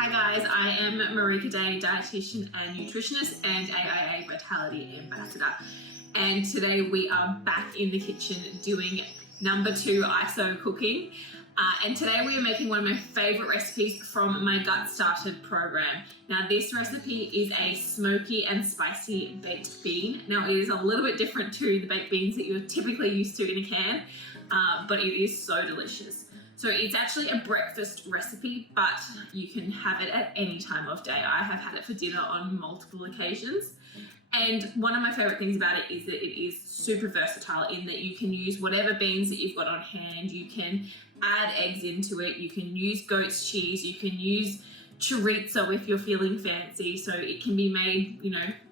Hi guys, I am Marika, dietitian and nutritionist and AIA Vitality Ambassador. And today we are back in the kitchen doing number 2 ISO cooking. And today we are making one of my favorite recipes from my Gut Started program. Now this recipe is a smoky and spicy baked bean. Now it is a little bit different to the baked beans that you're typically used to in a can, but it is so delicious. So it's actually a breakfast recipe, but you can have it at any time of day. I have had it for dinner on multiple occasions. And one of my favorite things about it is that it is super versatile in that you can use whatever beans that you've got on hand. You can add eggs into it. You can use goat's cheese. You can use chorizo if you're feeling fancy. So it can be made,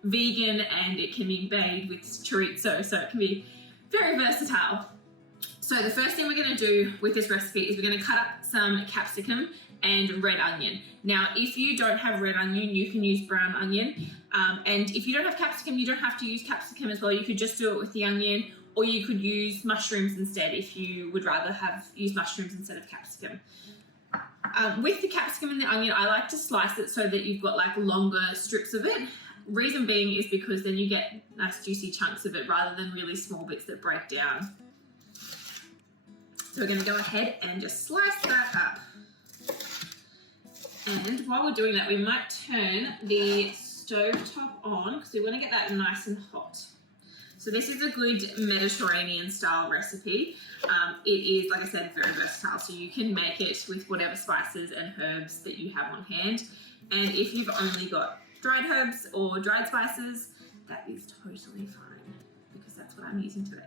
vegan, and it can be made with chorizo. So it can be very versatile. So the first thing we're going to do with this recipe is we're going to cut up some capsicum and red onion. Now, if you don't have red onion, you can use brown onion. And if you don't have capsicum, you don't have to use capsicum as well. You could just do it with the onion, or you could use mushrooms instead if you would rather use mushrooms instead of capsicum. With the capsicum and the onion, I like to slice it so that you've got like longer strips of it. Reason being is because then you get nice juicy chunks of it rather than really small bits that break down. So we're going to go ahead and just slice that up. And while we're doing that, we might turn the stove top on because we want to get that nice and hot. So this is a good Mediterranean style recipe. It is, like I said, very versatile. So you can make it with whatever spices and herbs that you have on hand. And if you've only got dried herbs or dried spices, that is totally fine because that's what I'm using today.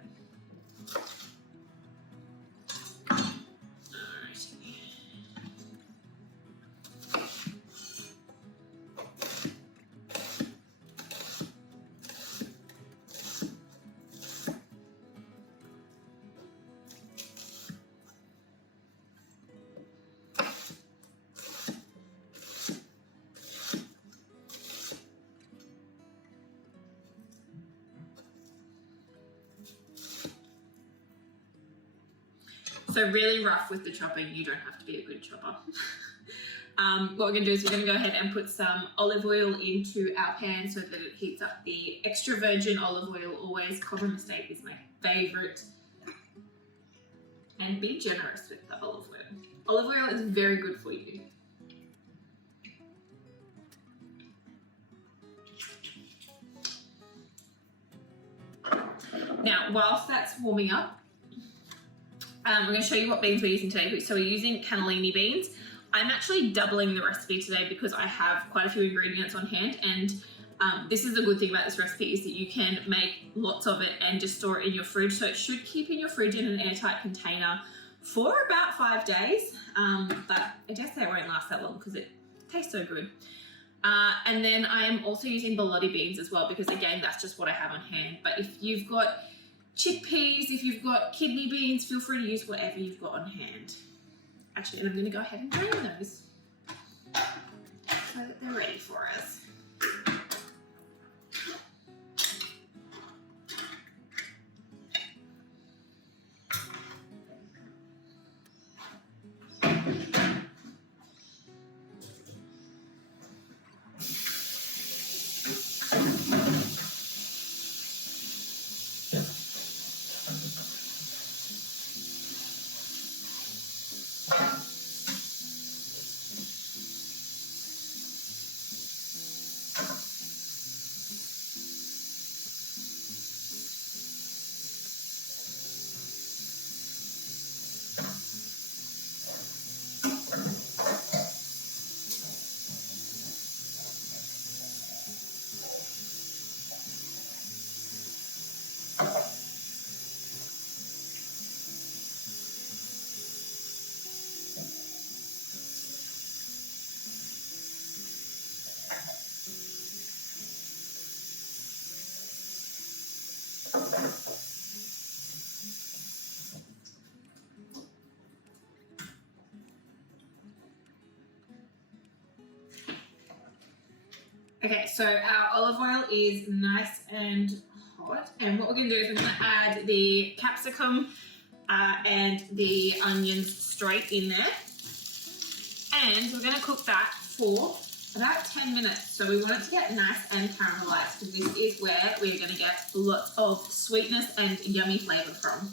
So really rough with the chopper, you don't have to be a good chopper. What we're going to do is we're going to go ahead and put some olive oil into our pan so that it heats up. The extra virgin olive oil, always, common mistake, is my favorite. And be generous with the olive oil. Olive oil is very good for you. Now, whilst that's warming up, we're going to show you what beans we're using today. So we're using cannellini beans. I'm actually doubling the recipe today because I have quite a few ingredients on hand, and this is the good thing about this recipe is that you can make lots of it and just store it in your fridge. So it should keep in your fridge in an airtight container for about 5 days, but I dare say it won't last that long because it tastes so good. And then I am also using borlotti beans as well because, again, that's just what I have on hand. But if you've got chickpeas, if you've got kidney beans, feel free to use whatever you've got on hand. Actually, and I'm going to go ahead and drain those so that they're ready for us. Okay, so our olive oil is nice and hot, and what we're going to do is we're going to add the capsicum and the onions straight in there, and we're going to cook that for about 10 minutes. So we want it to get nice and caramelized, because this is where we're going to get lots of sweetness and yummy flavour from.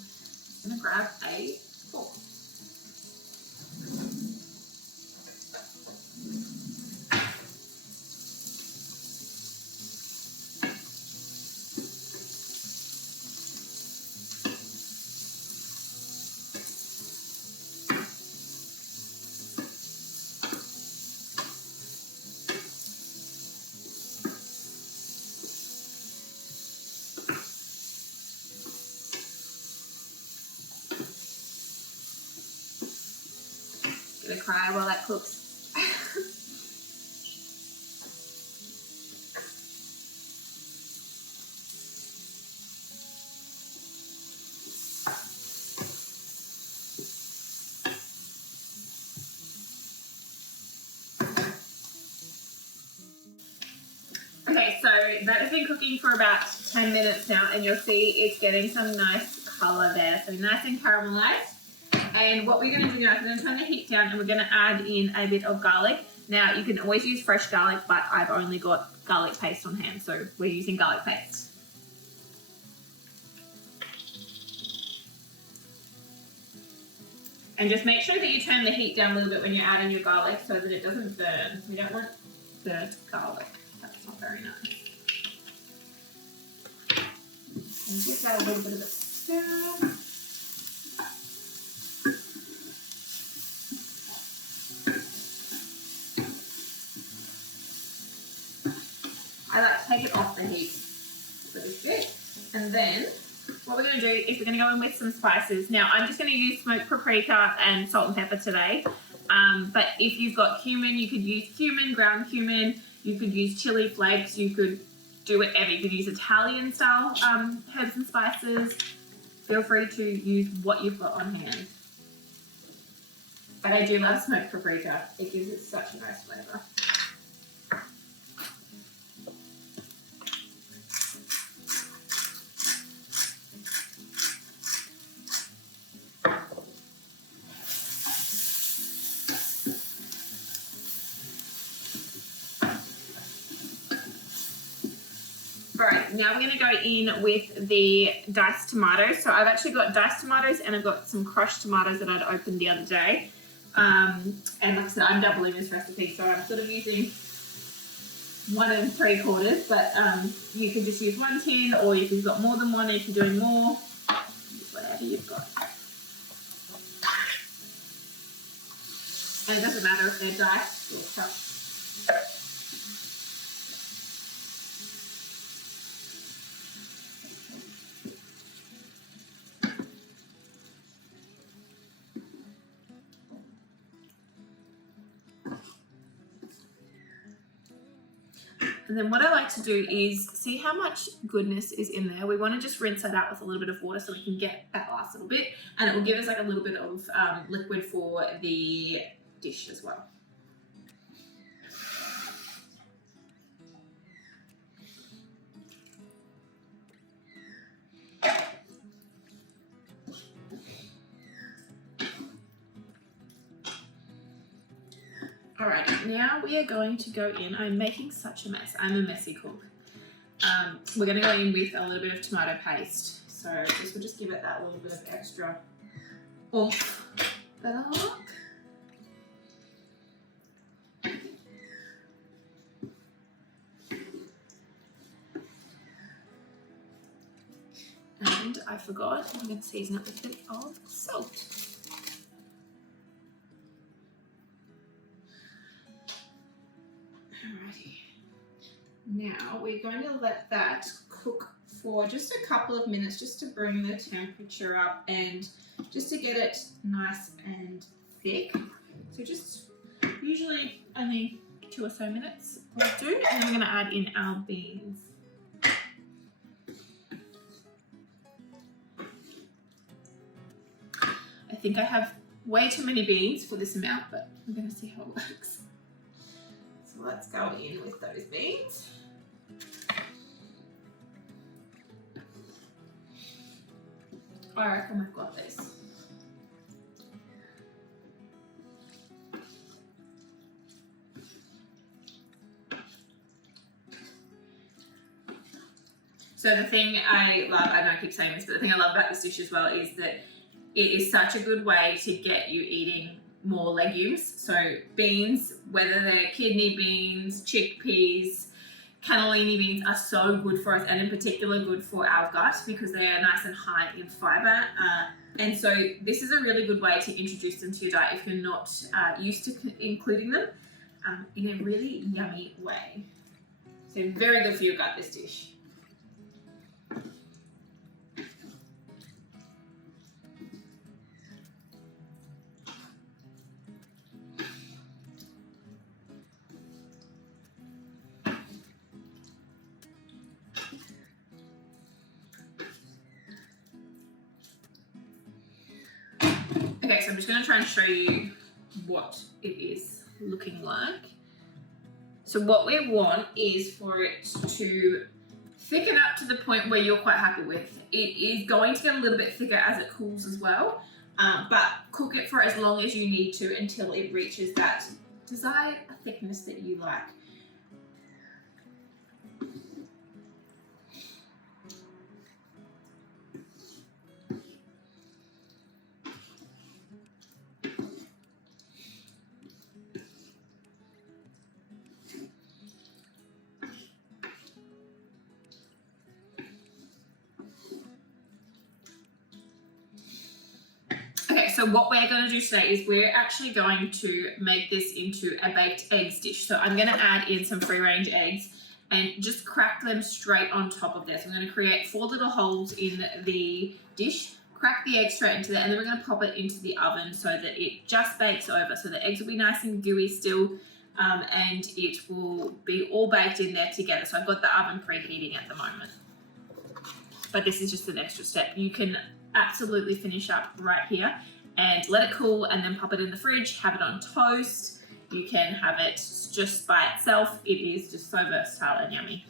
I'm going to grab a fork. Gonna cry while that cooks. Okay, so that has been cooking for about 10 minutes now, and you'll see it's getting some nice colour there. So nice and caramelised. And what we're going to do now is we're going to turn the heat down, and we're going to add in a bit of garlic. Now, you can always use fresh garlic, but I've only got garlic paste on hand, so we're using garlic paste. And just make sure that you turn the heat down a little bit when you're adding your garlic so that it doesn't burn. We don't want burnt garlic. That's not very nice. And give that a little bit of a stir. I like to take it off the heat for this bit. And then what we're going to do is we're going to go in with some spices. Now, I'm just going to use smoked paprika and salt and pepper today. But if you've got cumin, you could use cumin, ground cumin. You could use chili flakes. You could do whatever. You could use Italian style herbs and spices. Feel free to use what you've got on hand. But I do love smoked paprika. It gives it such a nice flavour. Alright, now we're going to go in with the diced tomatoes. So I've actually got diced tomatoes and I've got some crushed tomatoes that I'd opened the other day. And like I said, I'm doubling this recipe, so I'm sort of using 1 3/4, but you can just use 1 tin, or if you've got more than one, if you're doing more, use whatever you've got. And it doesn't matter if they're diced or crushed. And then what I like to do is see how much goodness is in there. We want to just rinse that out with a little bit of water so we can get that last little bit. And it will give us like a little bit of liquid for the dish as well. Alright, now we are going to go in. I'm making such a mess. I'm a messy cook. We're going to go in with a little bit of tomato paste. So this will just give it that little bit of extra oomph that I like. And I forgot, I'm going to season it with a bit of salt. Alrighty. Now we're going to let that cook for just a couple of minutes, just to bring the temperature up and just to get it nice and thick. So just usually only 2 or so minutes will do. And then we're going to add in our beans. I think I have way too many beans for this amount, but we're going to see how it works. So let's go in with those beans. I reckon we've got this. So the thing I love, I know I keep saying this, but the thing I love about this dish as well is that it is such a good way to get you eating more legumes. So beans, whether they're kidney beans, chickpeas, cannellini beans, are so good for us, and in particular good for our gut because they are nice and high in fibre. And so this is a really good way to introduce them to your diet if you're not used to including them in a really yummy way. So very good for your gut, this dish. Okay, so I'm just going to try and show you what it is looking like. So what we want is for it to thicken up to the point where you're quite happy with. It is going to get a little bit thicker as it cools as well, but cook it for as long as you need to until it reaches that desired thickness that you like. Okay, so what we're going to do today is we're actually going to make this into a baked eggs dish. So I'm going to add in some free range eggs and just crack them straight on top of this. I'm going to create 4 little holes in the dish, crack the egg straight into there, and then we're going to pop it into the oven so that it just bakes over. So the eggs will be nice and gooey still, and it will be all baked in there together. So I've got the oven preheating at the moment. But this is just an extra step. You can absolutely finish up right here and let it cool and then pop it in the fridge, have it on toast. You can have it just by itself. It is just so versatile and yummy.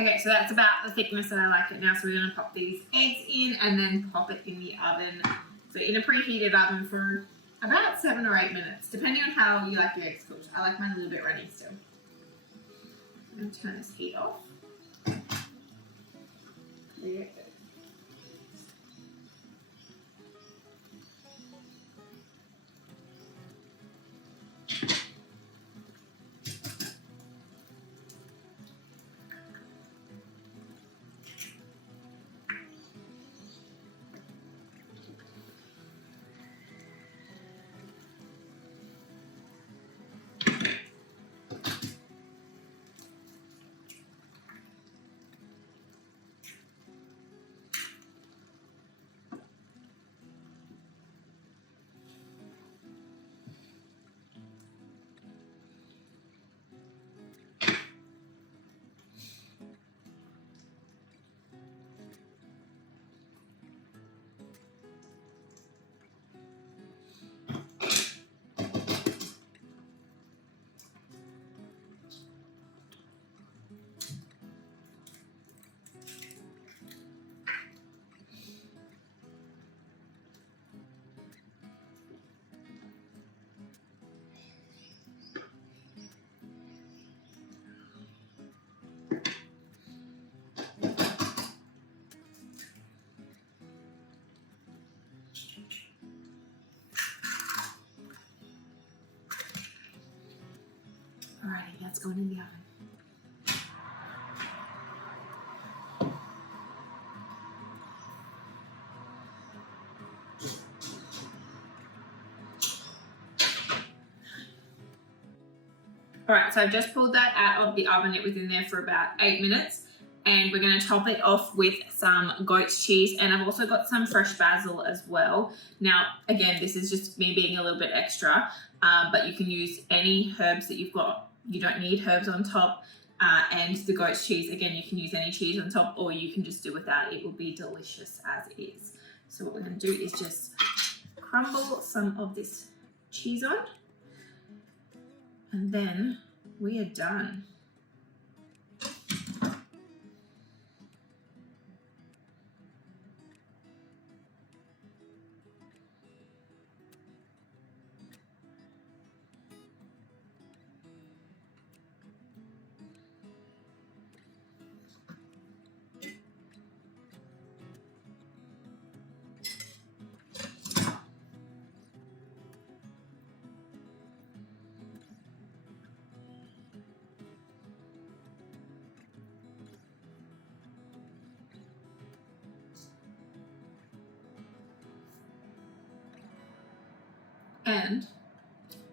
Okay, so that's about the thickness that I like it now. So we're going to pop these eggs in and then pop it in the oven. So in a preheated oven for about 7 or 8 minutes, depending on how you like your eggs cooked. I like mine a little bit runny still. I'm going to turn this heat off. There you go. Alrighty, that's going in the oven. Alright, so I've just pulled that out of the oven. It was in there for about 8 minutes. And we're going to top it off with some goat's cheese. And I've also got some fresh basil as well. Now, again, this is just me being a little bit extra. But you can use any herbs that you've got. You don't need herbs on top. And the goat's cheese, again, you can use any cheese on top, or you can just do without. It will be delicious as is. So what we're going to do is just crumble some of this cheese on. And then we are done. And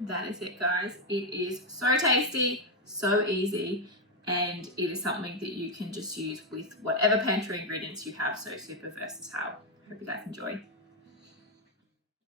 that is it, guys. It is so tasty, so easy, and it is something that you can just use with whatever pantry ingredients you have. So super versatile. Hope you guys enjoy.